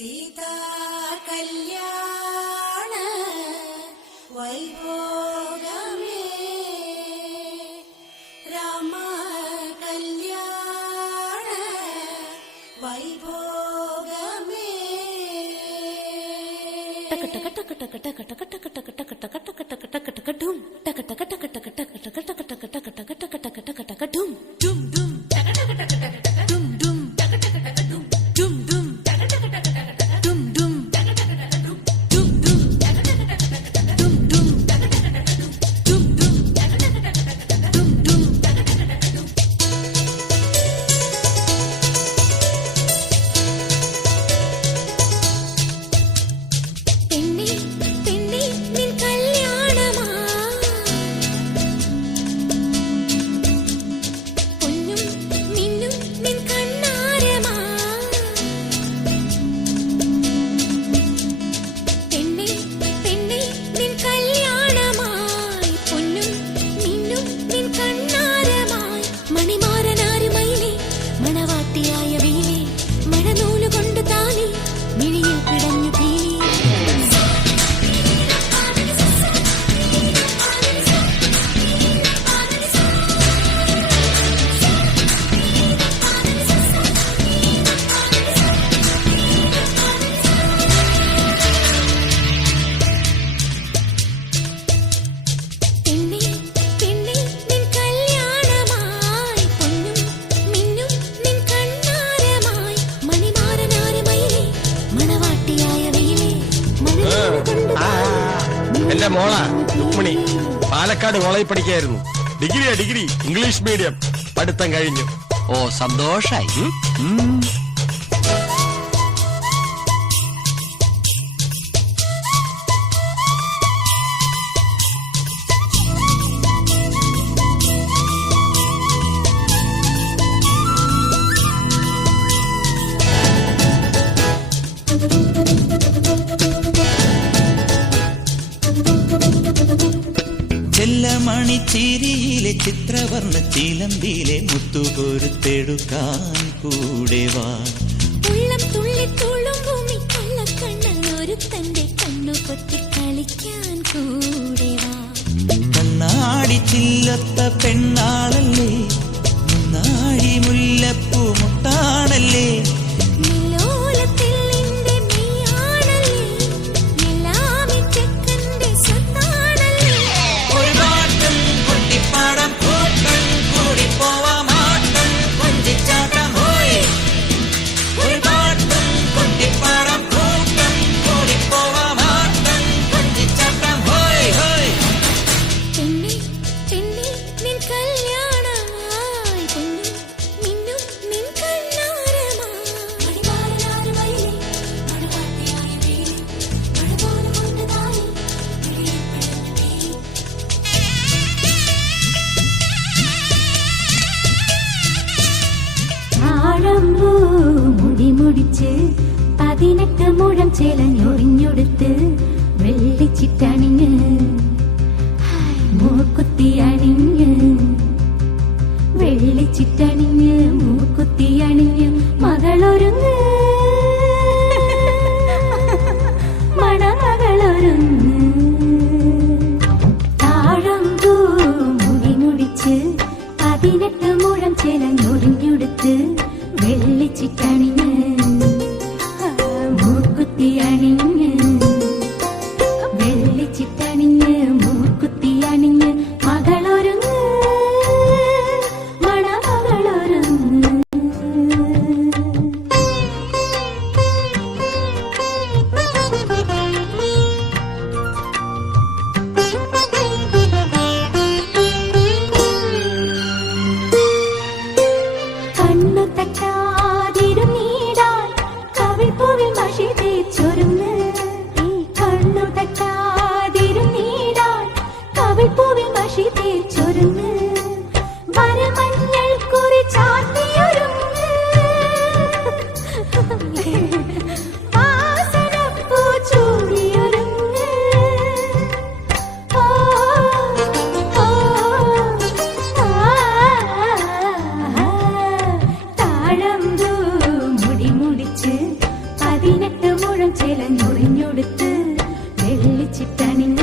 സീതാ കല്യാണ വൈഭോഗമേ രാമ കല്യാണ വൈഭോഗമേ ടക ടക ടക ടക ടക ടക ടക ടക ടക ടക ടക ടക ടക ടക ഡും ടക ടക ടക ടക ടക ടക ടക ടക ടക ടക ടക ടക ടക ടക ഡും ഡും ഡും ടക ടക ടക ടക ടക ഡും ഡും ടക ടക ടക ഡും ഡും ഡും ടക ടക ടക ടക ഡും ഡും ടക ടക ടക ഡും ഡും ഡും ടക ടക ടക ടക ഡും ഡും ടക ടക ടക ഡും ഡും ഡും ടക ടക ടക ടക ഡും ഡും ടക ടക ടക ഡും പെണ്ണേ പെണ്ണേ നിൻ കല്യാണമാ പൊന്നും മിന്നും നിൻ കണ്ണാരമാ പെണ്ണേ പെണ്ണേ നിൻ കല്യാണമായി പൊന്നും മിന്നും നിൻ കണ്ണാരമായി മണിമാരനാരുമയിലേ മണവാട്ടിയായ വീലേ മഴനൂലുകൊണ്ട് താലി മിഴിയിൽ പിടഞ്ഞു പീലി പെണ്ണേ പെണ്ണേ നിൻ കല്യാണമായി പൊന്നും മിന്നും നിൻ കണ്ണാരമായി മണിമാരനാരുമയിലേ മണവാട്ടിയായ വെയിലേ മണനൂലുകൊണ്ട് എന്റെ മോള രുക്മിണി പാലക്കാട് കോളേജിൽ പഠിക്കായിരുന്നു. ഡിഗ്രി ഇംഗ്ലീഷ് മീഡിയം പഠിത്തം കഴിഞ്ഞു. ഓ സന്തോഷായി. ചെല്ലമണിച്ചിരിയിലെ ചിത്രവർണ്ണ ചിലമ്പിലെ മുത്തുകൊരുത്തെടുക്കാൻ കൂടെ വാ. ഉള്ളം തുള്ളി തുളുമ്പും ഈ കള്ളക്കണ്ണൻ ഒരുത്തന്റെ കണ്ണു പൊത്തി കളിക്കാൻ കൂടെ വാ. കണ്ണാടി ചില്ലത്ത പെണ്ണാളല്ലേ, മുന്നാഴി മുല്ലപ്പൂ മുട്ടാണല്ലേ. നിലോലത്തിൽ നിന്റെ നീയാണല്ലേ, എല്ലാം ഈ ചെക്കന്റെ സ്വത്താണല്ലേ. ഒരു പാട്ടും കുട്ടിപ്പാടം കൂട്ടം കൂടി പോവാമാട്ടം കൊഞ്ചിച്ചാട്ടം ഹോയ്. ഒരു പാട്ടും കുട്ടിപ്പാടം കൂട്ടം കൂടി പോവാമാട്ടം കൊഞ്ചിച്ചാട്ടം ഹോയ് ഹോയ്. പെണ്ണേ പെണ്ണേ നിൻ കല്യാണമായി പൊന്നും മിന്നും നിൻ കണ്ണാരമായി മണിമാരനാരുമയിലേ മണവാട്ടിയായ വെയിലേ മഴപോലും കൊണ്ട് താലി മിഴിയിൽ പിടഞ്ഞു പീലി. താഴമ്പൂ മുടിമുടിച്ച് 18 മുഴം ചേലഞ്ഞൊറിഞ്ഞൊടുത്ത് വെള്ളിച്ചിട്ടണിഞ്ഞ് മൂക്കുത്തി അണിഞ്ഞ് വെള്ളിച്ചിട്ടണിഞ്ഞ് മൂക്കുത്തി അണിഞ്ഞ് മകളൊരുങ്ങ് മണമകളൊരുങ്ങ്. താഴമ്പൂ മുടിമുടിച്ച് 18 മുഴം ചേലഞ്ഞൊറിഞ്ഞൊടുത്ത് വെള്ളിച്ചിട്ടണിഞ്ഞ് മൂക്കുത്തി അണിഞ്ഞ് വെള്ളിച്ചിട്ടണിഞ്ഞ് മൂക്കുത്തി അണിഞ്ഞ് മകളൊരുങ്ങ് മണമകളൊരുങ്ങ്. കണ്ണു തട്ടാതിരുന്നീടാൻ കവിൾപ്പൂവിൽ മഷി തേച്ചൊരുങ്ങ് മുഴം ചേല ഞൊറിഞ്ഞൊടുത്ത് വെള്ളിച്ചിട്ടണിഞ്ഞ